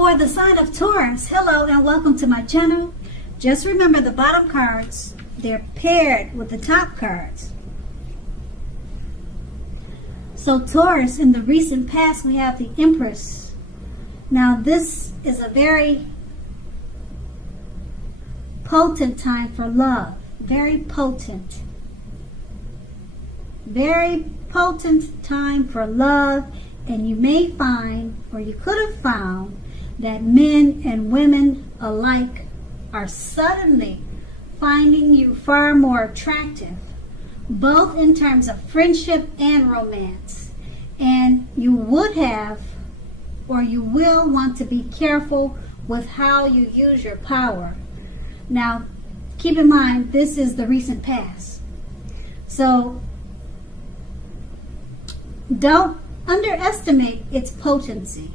For the sign of Taurus, hello and welcome to my channel. Just remember the bottom cards, they're paired with the top cards. So Taurus, in the recent past, we have the Empress. Now this is a very potent time for love. Very potent. Very potent time for love. And you may find, or you could have found, that men and women alike are suddenly finding you far more attractive, both in terms of friendship and romance. And you would have, or you will want to be careful with how you use your power. Now, keep in mind, this is the recent past. So, don't underestimate its potency.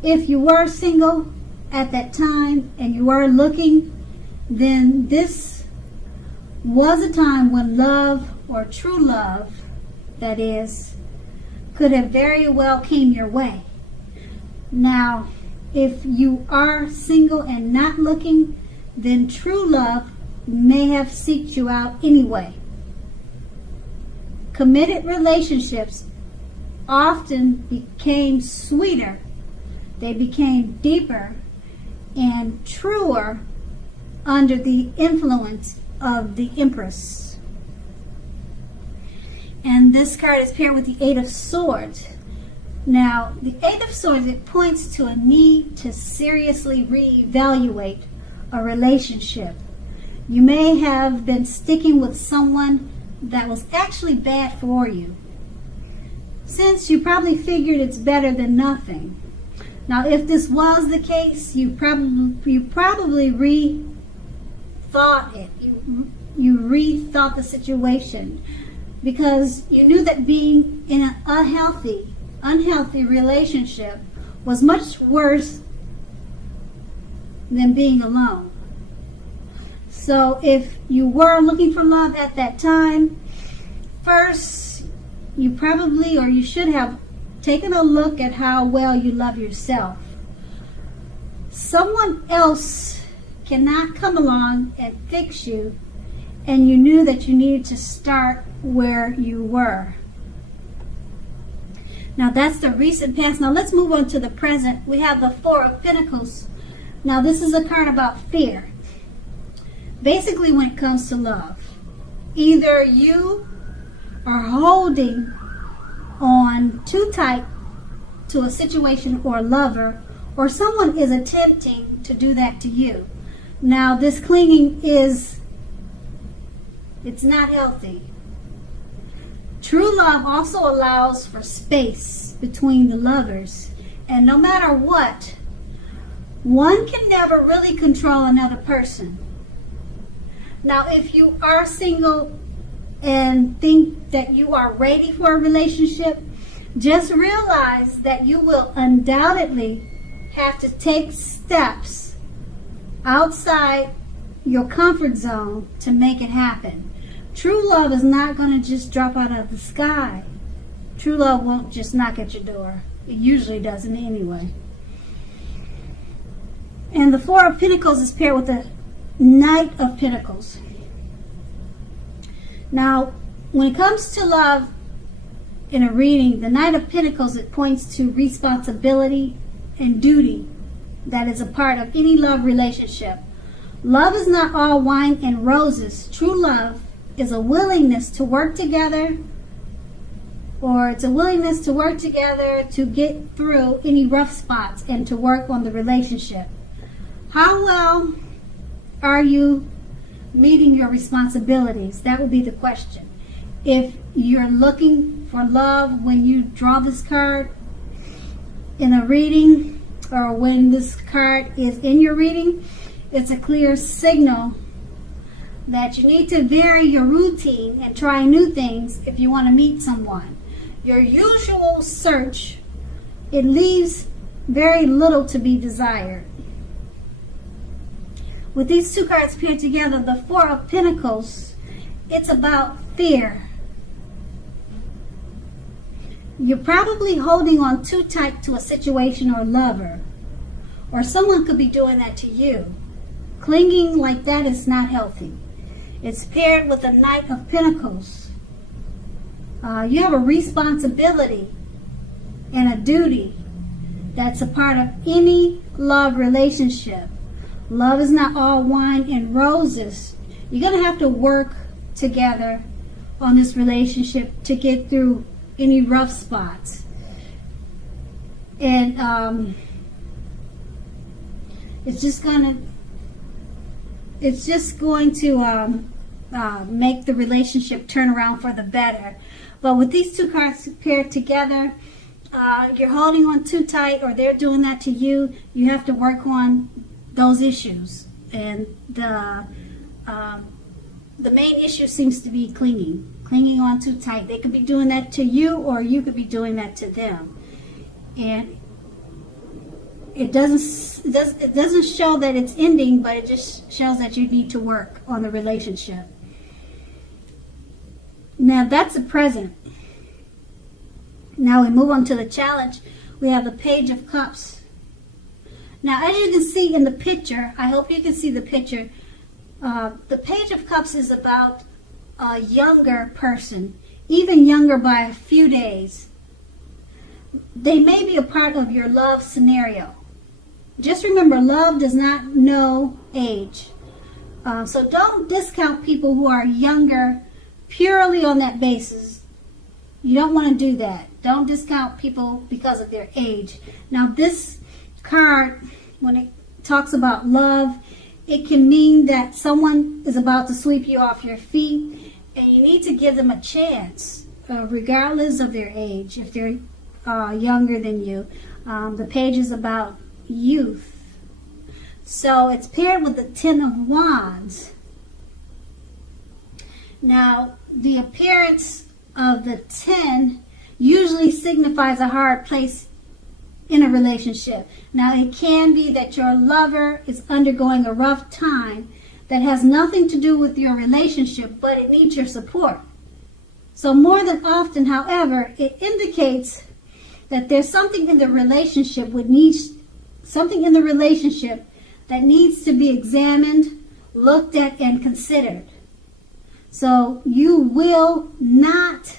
If you were single at that time and you were looking, then this was a time when love, or true love, that is, could have very well came your way. Now, if you are single and not looking, then true love may have sought you out anyway. Committed relationships often became sweeter, they became deeper and truer under the influence of the Empress. And this card is paired with the Eight of Swords. Now, the Eight of Swords, it points to a need to seriously reevaluate a relationship. You may have been sticking with someone that was actually bad for you, since you probably figured it's better than nothing. Now, if this was the case, you probably rethought it. You rethought the situation because you knew that being in an unhealthy relationship was much worse than being alone. So if you were looking for love at that time, first you probably, or you should have, taken a look at how well you love yourself. Someone else cannot come along and fix you, and you knew that you needed to start where you were. Now that's the recent past. Now let's move on to the present. We have the Four of Pentacles. Now this is a card about fear. Basically, when it comes to love, either you are holding on too tight to a situation or a lover, or someone is attempting to do that to you. Now this clinging it's not healthy. True love also allows for space between the lovers, and no matter what, one can never really control another person. Now if you are single and think that you are ready for a relationship, just realize that you will undoubtedly have to take steps outside your comfort zone to make it happen. True love is not going to just drop out of the sky. True love won't just knock at your door. It usually doesn't anyway. And the Four of Pentacles is paired with the Knight of Pentacles. Now, when it comes to love in a reading, the Knight of Pentacles, it points to responsibility and duty that is a part of any love relationship. Love is not all wine and roses. True love is a willingness to work together, or it's a willingness to work together to get through any rough spots and to work on the relationship. How well are you meeting your responsibilities? That would be the question. If you're looking for love when you draw this card in a reading, or when this card is in your reading, it's a clear signal that you need to vary your routine and try new things if you want to meet someone. Your usual search, it leaves very little to be desired. With these two cards paired together, the Four of Pentacles, it's about fear. You're probably holding on too tight to a situation or lover. or someone could be doing that to you. Clinging like that is not healthy. It's paired with the Knight of Pentacles. You have a responsibility and a duty that's a part of any love relationship. Love is not all wine and roses. You're going to have to work together on this relationship to get through any rough spots. And it's just going to make the relationship turn around for the better. But with these two cards paired together, you're holding on too tight, or they're doing that to you. You have to work on those issues. And the main issue seems to be clinging on too tight. They could be doing that to you, or you could be doing that to them. And it doesn't show that it's ending, but it just shows that you need to work on the relationship. Now that's the present. Now we move on to the challenge. We have the Page of Cups. Now, as you can see in the picture, I hope you can see the picture. The Page of Cups is about a younger person, even younger by a few days. They may be a part of your love scenario. Just remember, love does not know age. So don't discount people who are younger purely on that basis. You don't want to do that. Don't discount people because of their age. Now, this card, when it talks about love, it can mean that someone is about to sweep you off your feet, and you need to give them a chance, regardless of their age, if they're younger than you. The page is about youth. So it's paired with the Ten of Wands. Now, the appearance of the 10 usually signifies a hard place in a relationship. Now, it can be that your lover is undergoing a rough time that has nothing to do with your relationship, but it needs your support. So more than often, however, it indicates that there's something in the relationship that needs to be examined, looked at, and considered. So you will not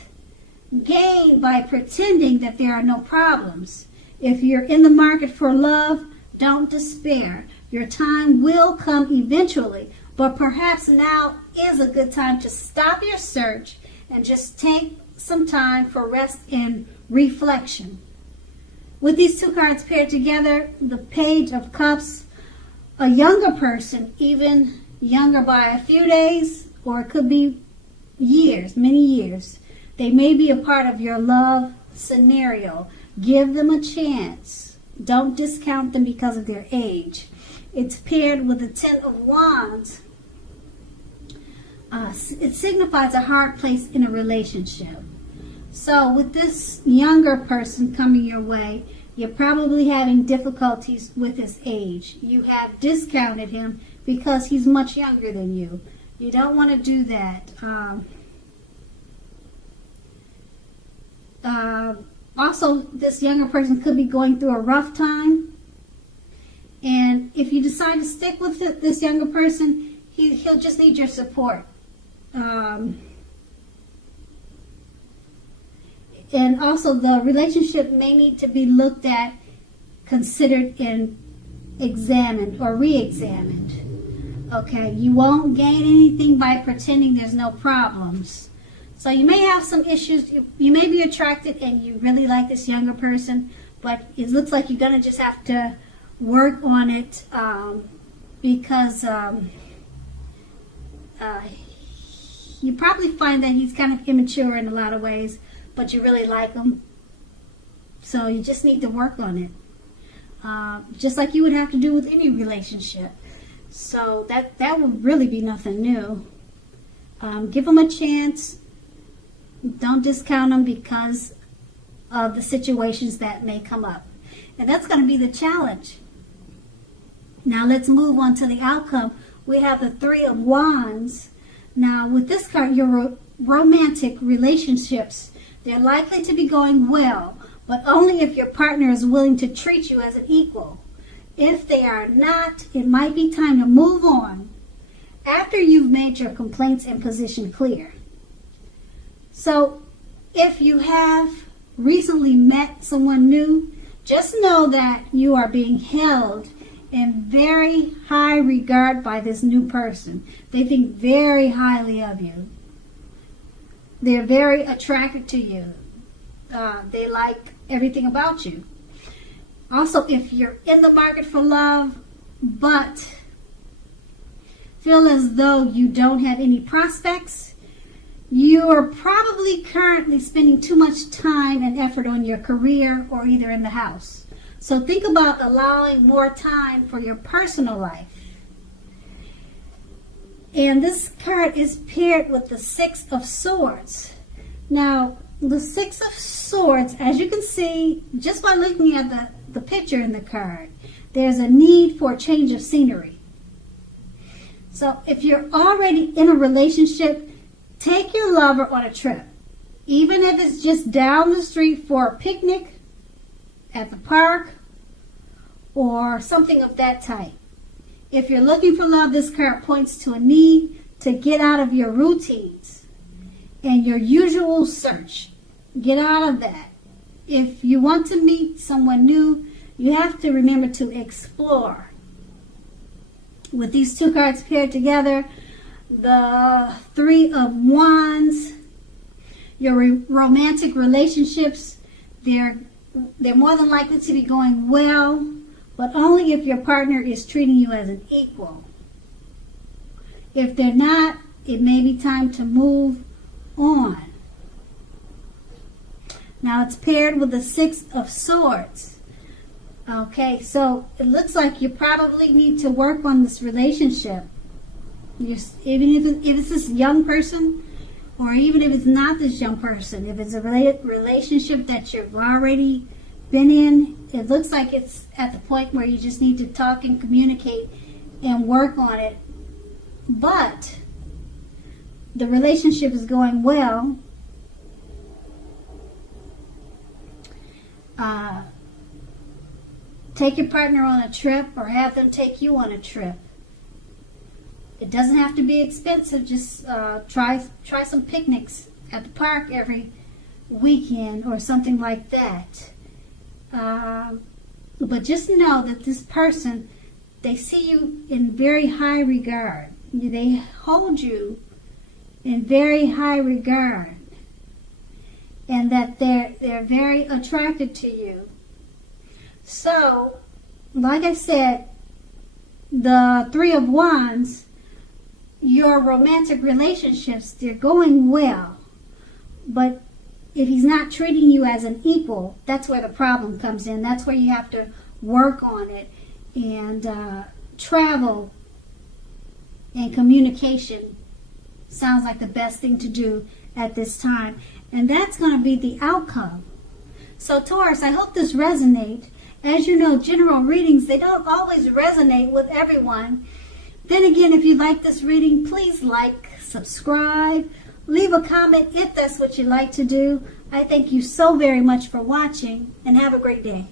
gain by pretending that there are no problems. If you're in the market for love, don't despair. Your time will come eventually, but perhaps now is a good time to stop your search and just take some time for rest and reflection. With these two cards paired together, the Page of Cups, a younger person, even younger by a few days, or it could be years, many years. They may be a part of your love scenario. Give them a chance. Don't discount them because of their age. It's paired with the Ten of Wands. It signifies a hard place in a relationship. So with this younger person coming your way, you're probably having difficulties with his age. You have discounted him because he's much younger than you. You don't want to do that. Also, this younger person could be going through a rough time. And if you decide to stick with this younger person, he'll just need your support. And also, the relationship may need to be looked at, considered, and examined or re-examined. Okay, you won't gain anything by pretending there's no problems. So you may have some issues. You may be attracted and you really like this younger person, but it looks like you're going to just have to work on it because you probably find that he's kind of immature in a lot of ways, but you really like him. So you just need to work on it. Just like you would have to do with any relationship. So that would really be nothing new. Give them a chance. Don't discount them because of the situations that may come up. And that's going to be the challenge. Now let's move on to the outcome. We have the Three of Wands. Now with this card, your romantic relationships, they're likely to be going well, but only if your partner is willing to treat you as an equal. If they are not, it might be time to move on after you've made your complaints and position clear. So if you have recently met someone new, just know that you are being held in very high regard by this new person. They think very highly of you. They're very attracted to you. They like everything about you. Also, if you're in the market for love, but feel as though you don't have any prospects, you are probably currently spending too much time and effort on your career or either in the house. So think about allowing more time for your personal life. And this card is paired with the Six of Swords. Now, the Six of Swords, as you can see, just by looking at the picture in the card, there's a need for a change of scenery. So if you're already in a relationship, take your lover on a trip. Even if it's just down the street for a picnic, at the park, or something of that type. If you're looking for love, this card points to a need to get out of your routines and your usual search. Get out of that. If you want to meet someone new, you have to remember to explore. With these two cards paired together, the Three of Wands, your romantic relationships, they're more than likely to be going well, but only if your partner is treating you as an equal. If they're not, it may be time to move on. Now it's paired with the Six of Swords. Okay, so it looks like you probably need to work on this relationship. Even if it's this young person, or even if it's not this young person, if it's a relationship that you've already been in, it looks like it's at the point where you just need to talk and communicate and work on it. But the relationship is going well. Take your partner on a trip or have them take you on a trip. It doesn't have to be expensive. Just try some picnics at the park every weekend or something like that. But just know that this person, they see you in very high regard. They hold you in very high regard, and that they're very attracted to you. So, like I said, the Three of Wands, your romantic relationships, they're going well. But if he's not treating you as an equal, that's where the problem comes in. That's where you have to work on it. And travel and communication sounds like the best thing to do at this time. And that's going to be the outcome. So Taurus, I hope this resonates. As you know, general readings, they don't always resonate with everyone. Then again, if you like this reading, please like, subscribe, leave a comment if that's what you like to do. I thank you so very much for watching, and have a great day.